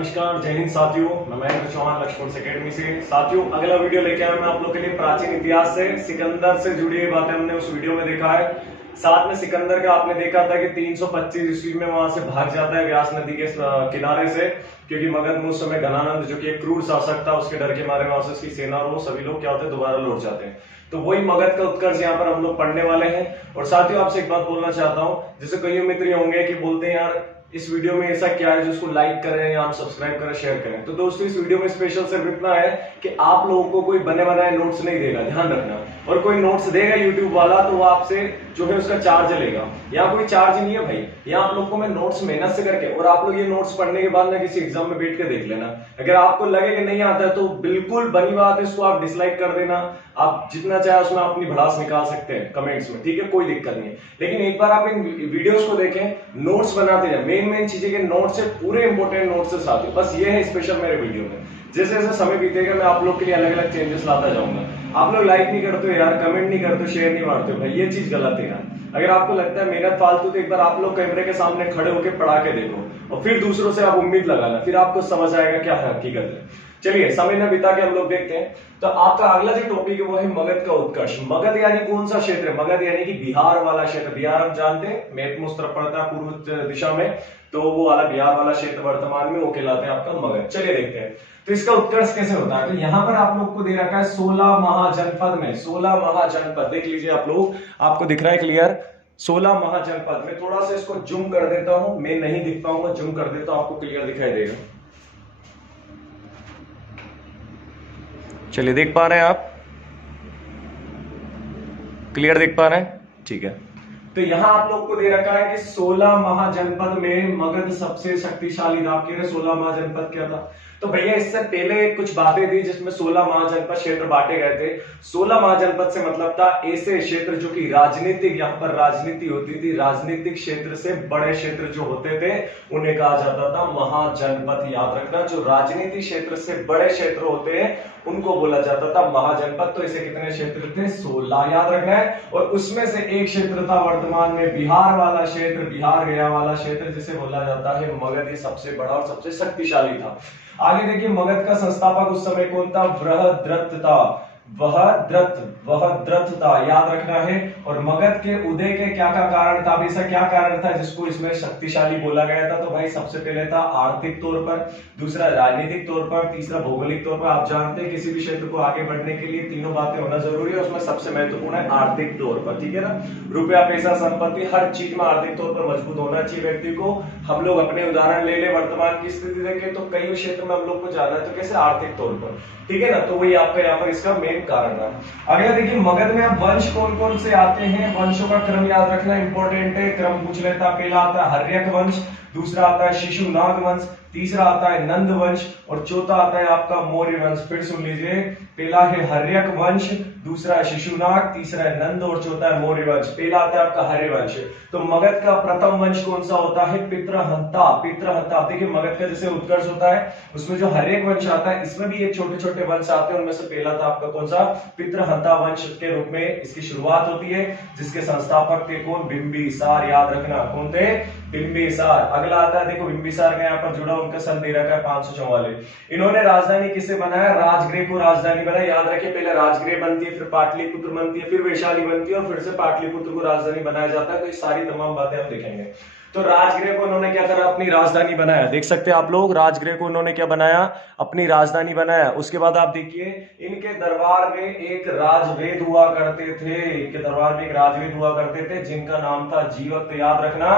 नमस्कार, जय हिंद साथियों। मैं महेंद्र चौहान लक्ष्मण एकेडमी से। साथियों, अगला वीडियो लेके आया मैं आप लोग के लिए प्राचीन इतिहास से सिकंदर से जुड़ी हुई बातें हमने उस वीडियो में देखा है। साथ में सिकंदर का आपने देखा था कि 325 ईस्वी में वहां से भाग जाता है व्यास नदी के किनारे से, क्योंकि मगध में उस समय घनानंद जो कि एक क्रूर शासक था, उसके डर के मारे वहां से उसकी सेना और वो सभी लोग क्या होते हैं, दोबारा लौट जाते हैं। तो वही मगध का उत्कर्ष यहाँ पर हम लोग पढ़ने वाले हैं। और साथियों, आपसे एक बात बोलना चाहता हूँ, जैसे कई मित्र होंगे कि बोलते हैं यार इस वीडियो में ऐसा क्या है जो उसको लाइक करें या आप सब्सक्राइब करें, शेयर करें। तो दोस्तों, इस वीडियो में स्पेशल सिर्फ इतना है कि आप लोगों को कोई बने बनाए नोट्स नहीं देगा, ध्यान रखना। और कोई नोट्स देगा यूट्यूब वाला तो वो आपसे जो है उसका चार्ज लेगा। यहाँ कोई चार्ज नहीं है भाई, यहाँ आप लोग को मैं नोट्स मेहनत से करके, और आप लोग ये नोट्स पढ़ने के बाद ना किसी एग्जाम में बैठ के देख लेना। अगर आपको लगे कि नहीं आता है तो बिल्कुल बनी बात है, इसको आप डिसलाइक कर देना। आप जितना चाहे उसमें अपनी भड़ास निकाल सकते हैं कमेंट्स में, ठीक है, कोई दिक्कत नहीं है। लेकिन एक बार आप इन वीडियोस को देखें, नोट्स बनाते जाए, मेन चीजें के नोट्स है, पूरे इंपॉर्टेंट नोट्स है साथियों। बस ये है स्पेशल मेरे वीडियो में। जैसे जैसे समय बीतेगा मैं आप लोग के लिए अलग अलग चेंजेस लाता जाऊंगा। आप लोग लाइक नहीं करते हो यार, कमेंट नहीं करते हो, शेयर नहीं मारते हो भाई, ये चीज गलत है यार। अगर आपको लगता है मेहनत फालतू, तो एक बार आप लोग कैमरे के सामने खड़े होकर पढ़ा के देखो और फिर दूसरों से आप उम्मीद लगाना, फिर आपको समझ आएगा क्या हकीकत है। चलिए, समय न बिता के हम लोग देखते हैं। तो आपका अगला जो टॉपिक है वो है मगध का उत्कर्ष। मगध यानी कौन सा क्षेत्र है? मगध यानी कि बिहार वाला क्षेत्र। बिहार हम जानते हैं मैप में उस तरफ पड़ता है पूर्व दिशा में, तो वो वाला बिहार वाला क्षेत्र वर्तमान में वो कहलाते हैं आपका मगध। चलिए देखते हैं तो इसका उत्कर्ष कैसे होता है। तो यहाँ पर आप लोग को दे रखा है 16 महाजनपद में, 16 महाजनपद देख लीजिए आप लोग, आपको दिख रहा है क्लियर? 16 महाजनपद में। थोड़ा सा इसको जूम कर देता हूं, मैं नहीं दिख पाऊंगा, जूम कर देता हूं, आपको क्लियर दिखाई देगा। चलिए, देख पा रहे हैं आप? क्लियर देख पा रहे हैं? ठीक है। तो यहां आप लोग को दे रखा है कि 16 महाजनपद में मगध सबसे शक्तिशाली था। आप कह रहे 16 महाजनपद क्या था? तो भैया इससे पहले कुछ बातें थी जिसमें 16 महाजनपद क्षेत्र बांटे गए थे। 16 महाजनपद से मतलब था ऐसे क्षेत्र जो कि राजनीतिक, यहाँ पर राजनीति होती थी, राजनीतिक क्षेत्र से बड़े क्षेत्र जो होते थे उन्हें कहा जाता था महाजनपद। याद रखना, जो राजनीतिक क्षेत्र से बड़े क्षेत्र होते हैं उनको बोला जाता था महाजनपद। तो ऐसे कितने क्षेत्र थे? 16 याद रखना है। और उसमें से एक क्षेत्र था वर्तमान में बिहार वाला क्षेत्र, बिहार गया वाला क्षेत्र, जिसे बोला जाता है मगध। ये सबसे बड़ा और सबसे शक्तिशाली था। आगे देखिए, मगध का संस्थापक उस समय कौन था? बृहद्रथ था। बृहद्रथ था, याद रखना है। और मगध के उदय के क्या क्या कारण था? ऐसा क्या कारण था जिसको इसमें शक्तिशाली बोला गया था? तो भाई सबसे पहले था आर्थिक तौर पर, दूसरा राजनीतिक तौर पर, तीसरा भौगोलिक तौर पर। आप जानते हैं किसी भी क्षेत्र को आगे बढ़ने के लिए तीनों बातें होना जरूरी है, उसमें सबसे महत्वपूर्ण है आर्थिक तौर पर, ठीक है ना। रुपया, पैसा, संपत्ति, हर चीज में आर्थिक तौर पर मजबूत होना चाहिए व्यक्ति को। हम लोग अपने उदाहरण ले ले, वर्तमान की स्थिति देखें तो कई क्षेत्र में हम लोग को जाना है, तो कैसे? आर्थिक तौर पर, ठीक है ना। तो वही आपका यहाँ पर इसका मेन कारण है। अगला देखिए, मगध में अब वंश कौन कौन से आते हैं? वंशों का क्रम याद रखना इंपॉर्टेंट है, क्रम पूछ लेता। पहला आता है हर्यक वंश, दूसरा आता है शिशुनाग वंश, तीसरा आता है नंद वंश और चौथा आता है आपका मौर्य वंश। फिर सुन लीजिए, पहला है हर्यक वंश, दूसरा है शिशुनाग, तीसरा है नंद और चौथा है मौर्य वंश। पहला आता है आपका हर्य वंश। तो मगध का प्रथम वंश कौन सा होता है? पितृहंता। पितृहंता, देखिए मगध का जैसे उत्कर्ष होता है उसमें जो हर्यक वंश आता है, इसमें भी ये छोटे छोटे वंश आते हैं। उनमें से पहला था आपका कौन सा? पितृहंता वंश के रूप में इसकी शुरुआत होती है, जिसके संस्थापक थे कौन? बिंबिसार। याद रखना, कौन थे? बिंबिसार। अगला आता है, देखो बिंबिसार का यहाँ पर जुड़ा उनका सन दे रखा है 544। इन्होंने राजधानी किसे बनाया? राजगृह को राजधानी बनाया। याद रखिए, पहले राजगृह बनती है, फिर पाटलिपुत्र बनती है, फिर वैशाली बनती है और फिर से पाटलिपुत्र को राजधानी बनाया जाता है। तो ये सारी तमाम बातें हम देखेंगे। तो राजगृह को उन्होंने क्या करा? अपनी राजधानी बनाया। देख सकते हैं आप लोग, राजगृह को उन्होंने क्या बनाया? अपनी राजधानी बनाया। उसके बाद आप देखिए, इनके दरबार में एक राजवेद हुआ करते थे। इनके दरबार में एक राजवेद हुआ करते थे जिनका नाम था जीवक। याद रखना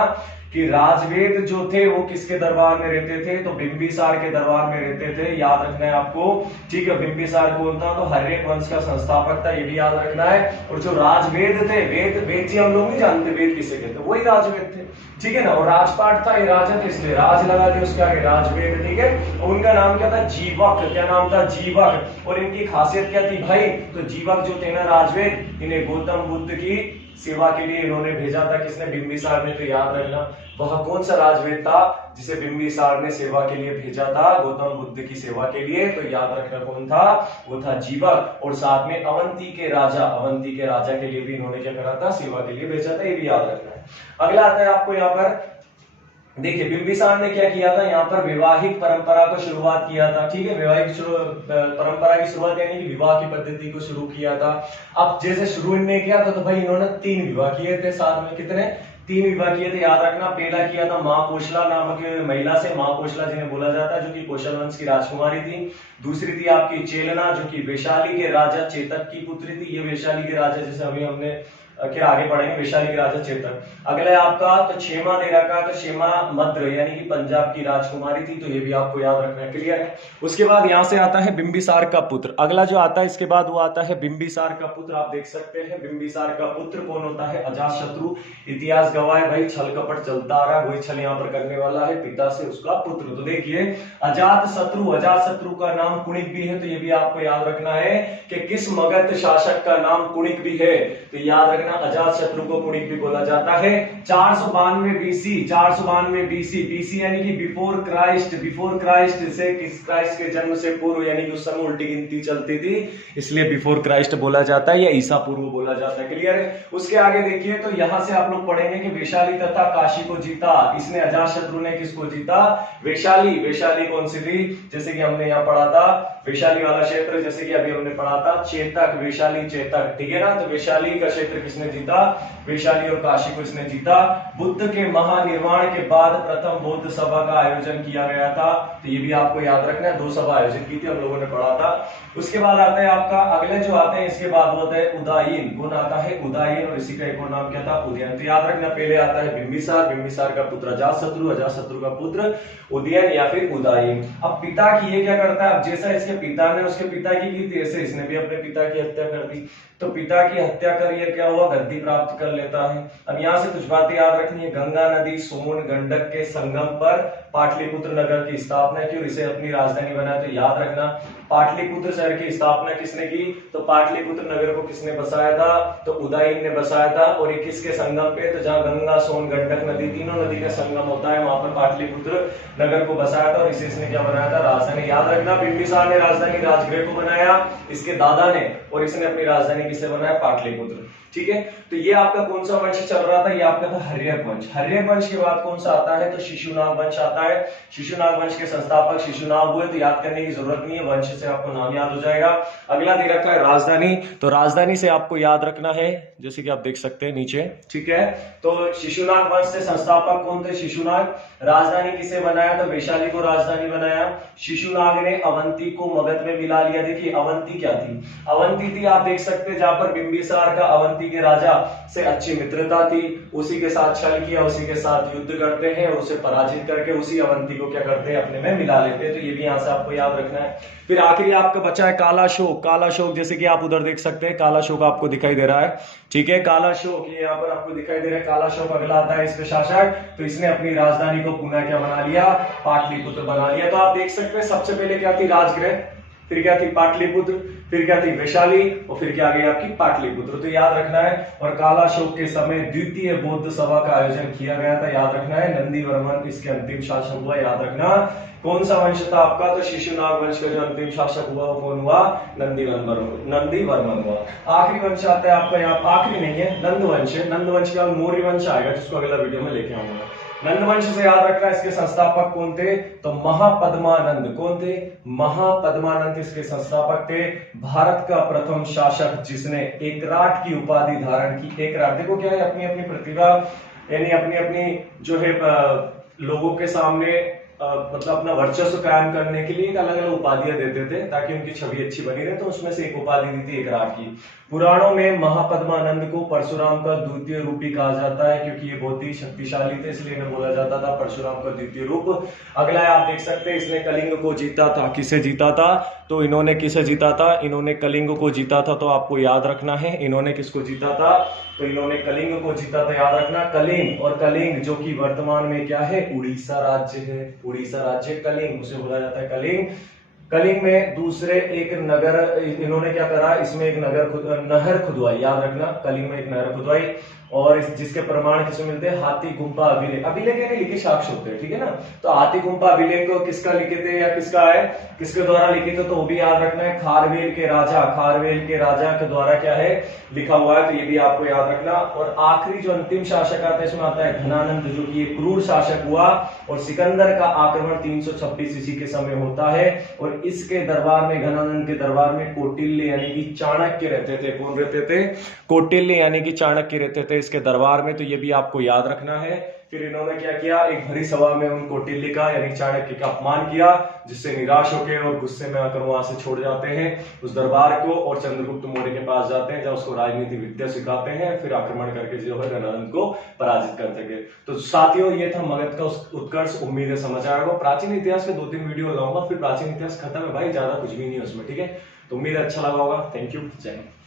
कि राजवेद जो थे वो किसके दरबार में रहते थे? तो बिंबिसार के दरबार में रहते थे। याद रखना है आपको, ठीक है। बिंबिसार कौन था? तो हर्यक वंश का संस्थापक था, ये भी याद रखना है। और जो राजवेद थे, वेद जी हम लोग नहीं जानते वेद किसे कहते, वही राजवेद थे, ठीक है ना। और राजपाट था, ये राजा थे इसलिए राज लगा दिया उसके आगे, राजवेद, ठीक है। और उनका नाम क्या था? जीवक। क्या नाम था? जीवक। और इनकी खासियत क्या थी भाई? तो जीवक जो थे ना राजवेद, इन्हें गौतम बुद्ध की सेवा के लिए इन्होंने भेजा था। किसने? बिंबिसार ने। तो याद रखना, वह कौन सा राजवेद था जिसे बिंबिसार ने सेवा के लिए भेजा था? गौतम बुद्ध की सेवा के लिए। तो याद रखना कौन था? वो था जीवक। और साथ में अवंती के राजा के लिए भी इन्होंने क्या करा था? सेवा के लिए भेजा था, ये भी याद रखना है। अगला आता है आपको यहाँ पर देखिए बिंबिसार ने क्या किया था, यहाँ पर वैवाहिक परंपरा को शुरुआत किया था। ठीक है, वैवाहिक परंपरा की शुरुआत यानी कि विवाह की पद्धति को शुरू किया था। अब जैसे शुरू इन्होंने किया था तो भाई इन्होंने 3 विवाह किए थे साथ में। कितने? 3 विवाह किए थे, याद रखना। पहला किया था माँ कोशला नामक महिला से, माँ कोशला जिन्हें बोला जाता है, जो कि कौशल वंश की राजकुमारी थी। दूसरी थी आपकी चेलना, जो कि वैशाली के राजा चेतक की पुत्री थी। ये वैशाली के राजा, जैसे अभी हमने क्या आगे पढ़ेंगे, वैशाली के राजा चेतक। अगला है आपका तो क्षेमा दे रखा, तो क्षेमा मद्र यानी कि पंजाब की राजकुमारी थी, तो ये भी आपको याद रखना है। क्लियर है? उसके बाद यहां से आता है बिंबिसार का पुत्र। अगला जो आता है इसके बाद वो आता है बिंबिसार का पुत्र। आप देख सकते हैं बिंबिसार का पुत्र कौन होता है? अजातशत्रु। इतिहास गवाह है भाई, छल कपट चलता आ रहा है, वही छल यहाँ पर करने वाला है, पिता से उसका पुत्र। तो देखिए अजातशत्रु, अजातशत्रु का नाम कुणिक भी है, तो ये भी आपको याद रखना है कि किस मगध शासक का नाम कुणिक भी है, तो याद रखना अजातशत्रु को कुणिक भी बोला जाता है। 492 बीसी, 492 बीसी, बीसी यानी कि बिफोर क्राइस्ट, बिफोर क्राइस्ट से किस क्राइस्ट के जन्म से पूर्व, यानी कि उस समय उल्टी गिनती चलती थी, इसलिए बिफोर क्राइस्ट बोला जाता है या ईसा पूर्व बोला जाता है। क्लियर है? उसके आगे देखिए तो यहां से आप लोग पढ़ेंगे कि वैशाली तथा काशी को जीता, इसने अजातशत्रु ने किसको जीता? वैशाली। वैशाली कौन सी थी? जैसे कि हमने यहाँ पढ़ा था वैशाली वाला क्षेत्र, जैसे कि अभी हमने पढ़ा था चेतक, वैशाली चेतक। ठीक है ना? तो वैशाली का क्षेत्र किसने जीता? वैशाली और काशी को इसने जीता। बुद्ध के महानिर्वाण के बाद प्रथम बौद्ध सभा का आयोजन किया गया था, तो ये भी आपको याद रखना है। 2 सभा आयोजन की थी, हम लोगों ने पढ़ा था। उसके बाद आता है आपका अगले जो आते हैं इसके बाद होता है उदयन। कौन आता है? उदयन। और इसी का एक और नाम क्या था? उदयन। तो याद रखना पहले आता है बिंबिसार, बिंबिसार का पुत्र अजातशत्रु, अजातशत्रु का पुत्र उदयन या फिर उदयन। अब पिता की ये क्या करता है? अब जैसा इसके पिता ने उसके पिता की थी, ऐसे इसने भी अपने पिता की हत्या कर दी, तो पिता की हत्या कर ये क्या हुआ? गद्दी प्राप्त कर लेता है। अब यहां से कुछ बातें याद रखनी है। गंगा नदी सोन गंडक के संगम पर पाटलिपुत्र नगर की स्थापना की और इसे अपनी राजधानी बनाया। तो याद रखना पाटलिपुत्र शहर की स्थापना किसने की? तो पाटलिपुत्र नगर को किसने बसाया था? तो उदयन ने बसाया था। और ये किसके संगम पे? तो जहां गंगा सोन गंडक नदी, तीनों नदी का संगम होता है, वहां पर पाटलिपुत्र नगर को बसाया था और इसे इसने क्या बनाया था? राजधानी। याद रखना बिंबिसार ने राजधानी राजगृह को बनाया, इसके दादा ने, और इसने अपनी राजधानी किसे बनाया? पाटलिपुत्र। ठीक है, तो ये आपका कौन सा वंश चल रहा था? ये आपका था हर्यक वंश। हर्यक वंश के बाद कौन सा आता है? तो शिशुनाग वंश आता है। शिशुनाग वंश के संस्थापक शिशुनाग हुए, तो याद करने की जरूरत नहीं है, वंश से आपको नाम याद हो जाएगा। अगला दे रखा है राजधानी, तो राजधानी से आपको याद रखना है, जैसे कि आप देख सकते हैं नीचे। ठीक है, तो शिशुनाग वंश से संस्थापक कौन थे? शिशुनाग। राजधानी किसे बनाया? तो वैशाली को राजधानी बनाया। शिशुनाग ने अवंती को मगध में मिला लिया। देखिए अवंती क्या थी? अवंती थी, आप देख सकते हैं, जहां पर बिंबिसार का अवंती के राजा से अच्छी मित्रता थी, उसी के साथ छल किया, उसी के साथ युद्ध करते हैं और उसे पराजित करके उसी अवंती को क्या करते हैं? अपने में मिला लेते हैं। तो ये भी यहां से आपको याद रखना है। फिर आखिरी आपका बचा है कालाशोक। कालाशोक जैसे कि आप उधर देख सकते हैं, कालाशोक आपको दिखाई दे रहा है। ठीक है, कालाशोक ये यहाँ पर आपको दिखाई दे रहा है। कालाशोक अगला आता है इसके शासक, तो इसने अपनी राजधानी को पुनः क्या बना लिया? पाटलिपुत्र बना लिया। तो आप देख सकते हैं सबसे पहले क्या थी? राजगृह, फिर क्या थी? पाटलिपुत्र, फिर क्या थी? वैशाली, और फिर क्या आ गई आपकी? पाटलिपुत्र। तो याद रखना है। और कालाशोक के समय द्वितीय बौद्ध सभा का आयोजन किया गया था, याद रखना है। नंदीवर्मन इसके अंतिम शासक हुआ, याद रखना। कौन सा वंश था आपका? तो शिशुनाग वंश का जो अंतिम शासक हुआ वो कौन हुआ? नंदीवर्मन हुआ। आखिरी वंश आता है आपका, यहाँ आखिरी नहीं है, नंद वंश है। नंद वंश का मौर्य वंश आएगा, जिसको अगला वीडियो में लेके आऊंगा। नंदवंश से याद रखना, इसके संस्थापक कौन थे? तो महापद्मानंद। कौन थे? महापद्मानंद इसके संस्थापक थे। भारत का प्रथम शासक जिसने एकराट की उपाधि धारण की। एकराट देखो क्या है? अपनी अपनी प्रतिभा, यानी अपनी अपनी जो है लोगों के सामने मतलब अपना वर्चस्व कायम करने के लिए अलग अलग उपाधियां देते थे ताकि उनकी छवि अच्छी बनी रहे, तो उसमें से एक उपाधि दी थी एकराट की। पुराणों में महापद्मानंद को परशुराम का द्वितीय रूप भी कहा जाता है, क्योंकि ये बहुत ही शक्तिशाली थे, इसलिए इन्हें बोला जाता था परशुराम का द्वितीय रूप। अगला है, आप देख सकते हैं, इसने कलिंग को जीता था। किसे जीता था? तो इन्होंने किसे जीता था? इन्होंने कलिंग को जीता था। तो आपको याद रखना है, इन्होंने किसको जीता था? तो इन्होंने कलिंग को जीता था, याद रखना। कलिंग, और कलिंग जो कि वर्तमान में क्या है? उड़ीसा राज्य है। उड़ीसा राज्य कलिंग, उसे बोला जाता है कलिंग। कलिंग में दूसरे एक नगर, इन्होंने क्या करा? इसमें एक नहर खुदवाई, याद रखना। कलिंग में एक नहर खुदवाई और जिसके प्रमाण किसमें मिलते हैं, हाथी गुम्पा अभिलेख। अभिलेख यानी लिखे साक्ष्य होते हैं, ठीक है ना। तो हाथी गुम्पा अभिलेख को किसका लिखे थे या किसका है, किसके द्वारा लिखे थे, तो वो भी याद रखना है, खारवेल के राजा के द्वारा क्या है, लिखा हुआ है, तो ये भी आपको याद रखना। और आखिरी जो अंतिम शासक आता है इसमें आता है घनानंद, जो कि एक क्रूर शासक हुआ, और सिकंदर का आक्रमण 326 ईस्वी के समय होता है। और इसके दरबार में, घनानंद के दरबार में कौटिल्य यानी कि चाणक्य रहते थे। कौन रहते थे, कौटिल्य यानी कि चाणक्य रहते थे इसके दरबार में, तो ये भी आपको याद रखना है। फिर इन्होंने क्या किया, एक भरी सभा में उन कौटिल्य का यानी चाणक्य का अपमान किया, जिससे निराश होकर और गुस्से में आकर वहां से छोड़ जाते हैं उस दरबार को, और चंद्रगुप्त मौर्य के पास जाते हैं, जब उसको राजनीति विद्या सिखाते हैं, फिर आक्रमण करके जो है घनानंद को पराजित कर सके। तो साथियों, ये था मगध का उत्कर्ष। उम्मीद है समझ आएगा। प्राचीन इतिहास के 2-3 वीडियो लाऊंगा, फिर प्राचीन इतिहास खत्म है भाई, ज्यादा कुछ भी नहीं है उसमें, ठीक है। तो उम्मीद है अच्छा लगा होगा। थैंक यू, जय हिंद।